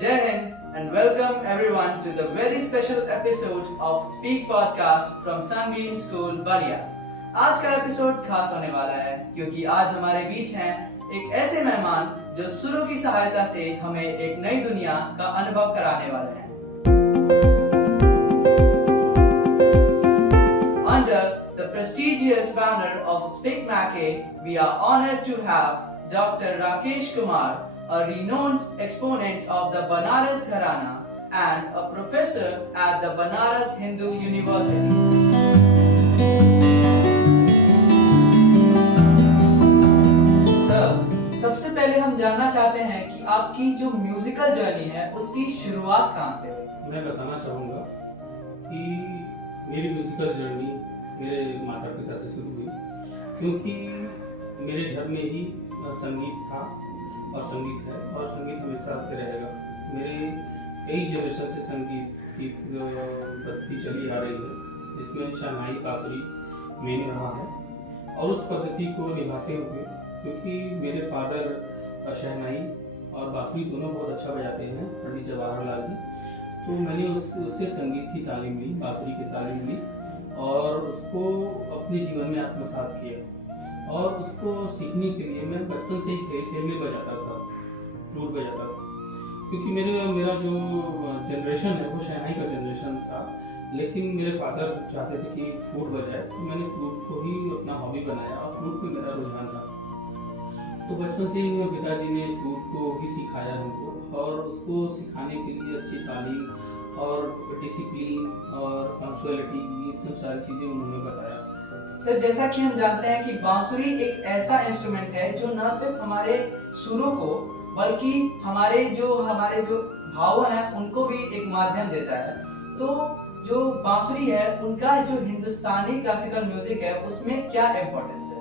Jai Hind and welcome everyone to the very special episode of Speak Podcast from Sunbeam School Ballia. आज का episode खास होने वाला है क्योंकि आज हमारे बीच हैं एक ऐसे मेहमान जो सुरों की सहायता से हमें एक नई दुनिया का अनुभव कराने वाले हैं। Under the prestigious banner of Speak Mackay, we are honored to have Dr. Rakesh Kumar, a renowned exponent of the Banaras Gharana and a professor at the Banaras Hindu University. Sir, सबसे पहले हम जानना चाहते हैं कि आपकी जो musical journey है उसकी शुरुआत कहाँ से हुई? मैं बताना चाहूँगा कि मेरी म्यूजिकल जर्नी मेरे माता पिता से शुरू हुई, क्योंकि मेरे घर में ही संगीत था और संगीत है और संगीत हमेशा से रहेगा। मेरे कई जनरेशन से संगीत की पद्धति चली आ रही है, जिसमें शहनाई बांसुरी मेन रहा है और उस पद्धति को निभाते हुए, क्योंकि मेरे फादर शहनाई और बांसुरी दोनों बहुत अच्छा बजाते हैं, पंडित जवाहरलाल जी, तो मैंने उससे संगीत की तालीम ली, बांसुरी की तालीम ली और उसको अपने जीवन में आत्मसात किया। और उसको सीखने के लिए मैं बचपन से ही खेल में बजाता था, फ्लूट बजाता था, क्योंकि मेरा जो जनरेशन है वो शहनाई का जनरेशन था, लेकिन मेरे फादर चाहते थे कि फ्लूट बजाए, तो मैंने फ्लूट को ही अपना हॉबी बनाया और फ्लूट में मेरा रुझान था। तो बचपन से ही पिताजी ने फ्लूट को ही सिखाया हमको और उसको सिखाने के लिए अच्छी तालीम और डिसिप्लिन और पंक्चुअलिटी, ये सब सारी चीज़ें उन्होंने बताया। सर, जैसा कि हम जानते हैं कि बांसुरी एक ऐसा इंस्ट्रूमेंट है जो न सिर्फ हमारे सुरों को बल्कि हमारे जो भाव हैं उनको भी एक माध्यम देता है। तो जो बांसुरी है उनका जो हिंदुस्तानी क्लासिकल म्यूजिक है उसमें क्या इम्पोर्टेंस है?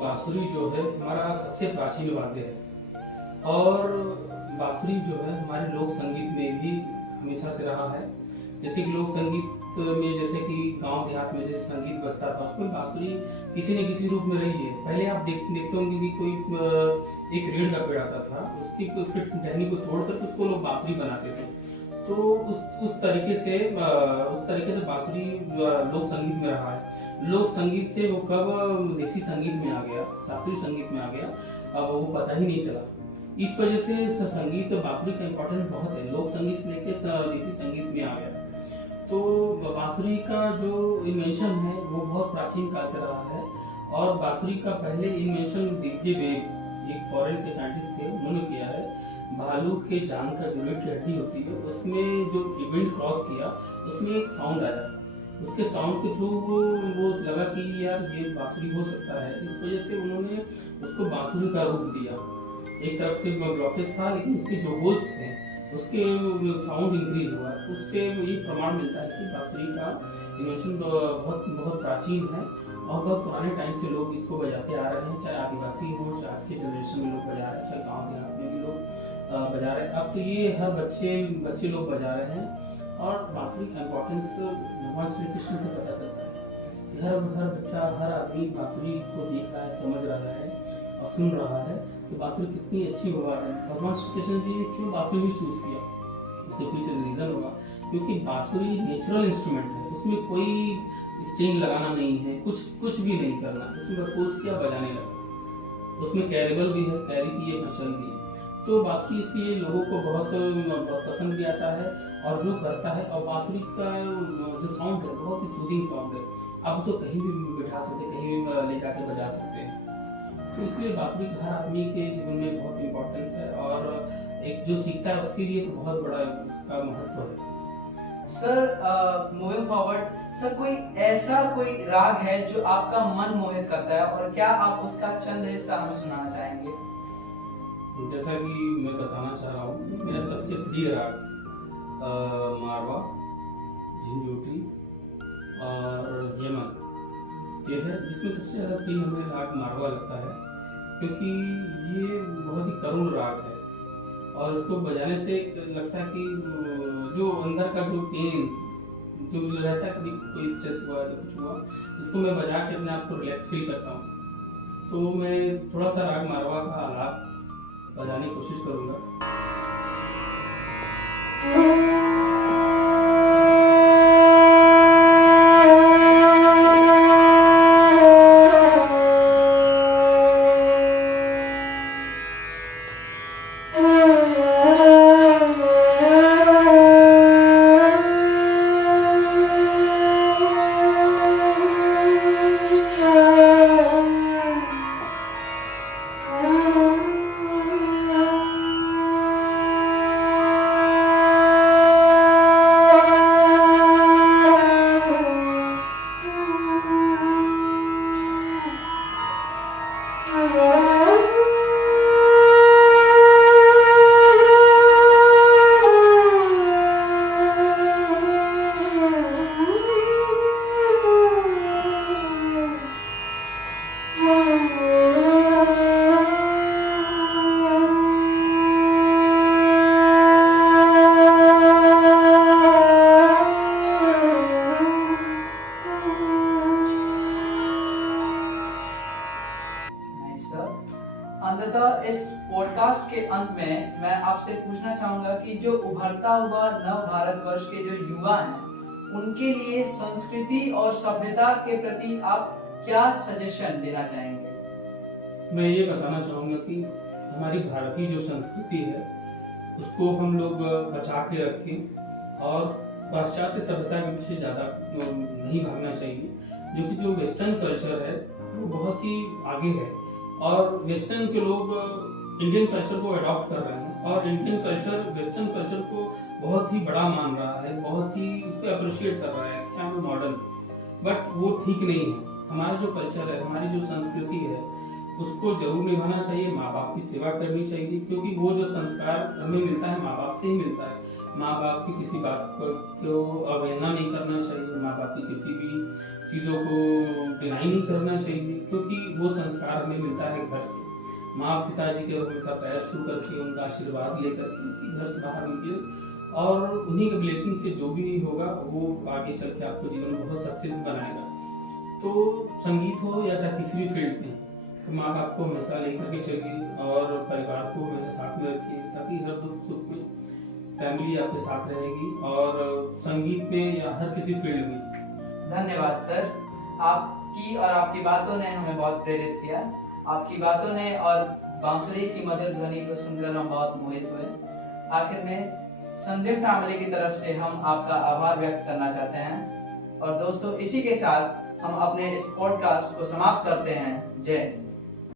बांसुरी जो है हमारा सबसे प्राचीन वाद्य है और बांसुरी जो है हमारे लोक संगीत में भी हमेशा से रहा है। जैसे कि लोक संगीत में, जैसे कि गांव देहात में जैसे संगीत बजता था, उसमें बांसुरी किसी न किसी रूप में रही है। पहले आप देखते होंगे कि कोई एक रेड़ का पेड़ आता था, उसके टहनी को तोड़कर उसको लोग बांसुरी बनाते थे। तो उस तरीके से बांसुरी लोक संगीत में रहा है। लोक संगीत से वो कब देसी संगीत में आ गया, शास्त्रीय संगीत में आ गया, अब वो पता ही नहीं चला। इस वजह से संगीत बांसुरी का इम्पोर्टेंस बहुत है, लोक संगीत से लेके देसी संगीत में आ गया। तो बांसुरी का जो इन्वेंशन है वो बहुत प्राचीन काल से रहा है और बांसुरी का पहले इन्वेंशन दिग्विजय बेग, एक फॉरेन के साइंटिस्ट थे, उन्होंने किया है। भालू के जान का जो रीढ़ की हड्डी होती है उसमें जो इवेंट क्रॉस किया, उसमें एक साउंड आया, उसके साउंड के थ्रू वो लगा कि यार ये बांसुरी हो सकता है। इस वजह से उन्होंने उसको बांसुरी का रूप दिया। एक तरफ से ब्लॉकेज था, लेकिन उसके जो होल्स थे उसके साउंड इंक्रीज हुआ। उससे ये प्रमाण मिलता है कि बांसुरी का इन्वेंशन बहुत प्राचीन है और बहुत पुराने टाइम से लोग इसको बजाते आ रहे हैं, चाहे आदिवासी हो, चाहे आज के जनरेशन में लोग बजा रहे हैं, चाहे गाँव देहात में भी लोग बजा रहे हैं। अब तो ये हर बच्चे लोग बजा रहे हैं और बांसुरी का इम्पोर्टेंस भगवान श्री कृष्ण से पता करता है। हर बच्चा, हर आदमी बांसुरी को देख रहा है, समझ रहा है और सुन रहा है कि बांसुरी कितनी अच्छी होगा। भगवान श्री कृष्ण जी ने क्यों बांसुरी ही चूज किया, उसके पीछे रीजन होगा, क्योंकि बांसुरी नेचुरल इंस्ट्रूमेंट है, उसमें कोई स्ट्रिंग लगाना नहीं है, कुछ भी नहीं करना, उसमें बस फोर्स किया, बजाने लगा। उसमें कैरेबल भी है, कैरी की है, मशल भी है। तो बांसुरी इसलिए लोगों को बहुत पसंद भी आता है और जो करता है। और बांसुरी का जो साउंड है बहुत ही सूदिंग साउंड है, आप उसको कहीं भी बिठा सकते, कहीं भी ले जाकर बजा सकते हैं। तो इसलिए बांसुरी हर आदमी के जीवन में बहुत इम्पोर्टेंस है और एक जो सीखता है उसके लिए तो बहुत बड़ा उसका महत्व है। सर, मूविंग फॉरवर्ड, सर कोई राग है जो आपका मन मोहित करता है और क्या आप उसका चंद हिस्सा हमें सुनाना चाहेंगे? जैसा कि मैं बताना चाह रहा हूँ, मेरा सबसे प्रिय राग मारवा, झिंझोटी और यमन ये है, जिसमें सबसे ज़्यादा प्रिय हमें राग मारवा लगता है, क्योंकि ये बहुत ही करुण राग है और इसको बजाने से लगता है कि जो अंदर का जो पेन जो रहता है, कभी कोई स्ट्रेस हुआ या कुछ हुआ, इसको मैं बजा के अपने आप को रिलैक्स फील करता हूँ। तो मैं थोड़ा सा राग मारवा का आलाप बजाने की कोशिश करूँगा। के अंत में मैं आपसे पूछना चाहूंगा कि जो उभरता हुआ नव भारतवर्ष के जो युवा हैं, उनके लिए संस्कृति और सभ्यता के प्रति आप क्या सजेशन देना चाहेंगे? मैं ये बताना चाहूँगा कि हमारी भारतीय जो संस्कृति है उसको हम लोग बचा के रखें और पाश्चात्य सभ्यता के पीछे ज़्यादा नहीं भागना चाहिए, जो कि जो वेस्टर्न कल्चर है वो बहुत ही आगे है और वेस्टर्न के लोग इंडियन कल्चर को अडॉप्ट कर रहे हैं और इंडियन कल्चर वेस्टर्न कल्चर को बहुत ही बड़ा मान रहा है, बहुत ही उसको अप्रिशिएट कर रहा है कि हम मॉडर्न, बट वो ठीक नहीं है। हमारा जो कल्चर है, हमारी जो संस्कृति है, उसको जरूर निभाना चाहिए, माँ बाप की सेवा करनी चाहिए, क्योंकि वो जो संस्कार हमें मिलता है माँ बाप से ही मिलता है। माँ बाप की किसी बात को अवहेलना नहीं करना चाहिए, माँ बाप की किसी भी चीज़ों को डिनाई नहीं करना चाहिए, क्योंकि वो संस्कार हमें मिलता है घर से। माँ पिताजी के हमेशा पैर छू करके उनका आशीर्वाद लेकर के घर से बाहर निकले और उन्हीं के ब्लेसिंग से जो भी होगा वो आगे चल के आपको जीवन में बहुत सक्सेस बनाएगा। तो संगीत हो या चाहे किसी भी फील्ड में, तो माँ बाप को हमेशा लेकर के चलिए और परिवार को हमेशा साथ में रखिए, ताकि हर दुख सुख में फैमिली आपके साथ रहेगी और संगीत में या हर किसी फील्ड में। धन्यवाद सर, आपकी और आपकी बातों ने हमें बहुत प्रेरित किया। आपकी बातों ने और बांसुरी की मधुर ध्वनि को सुनकर हम बहुत मोहित हुए। आखिर में संदीप फैमिली की तरफ से हम आपका आभार व्यक्त करना चाहते हैं। और दोस्तों, इसी के साथ हम अपने इस पॉडकास्ट को समाप्त करते हैं। जय हिंद।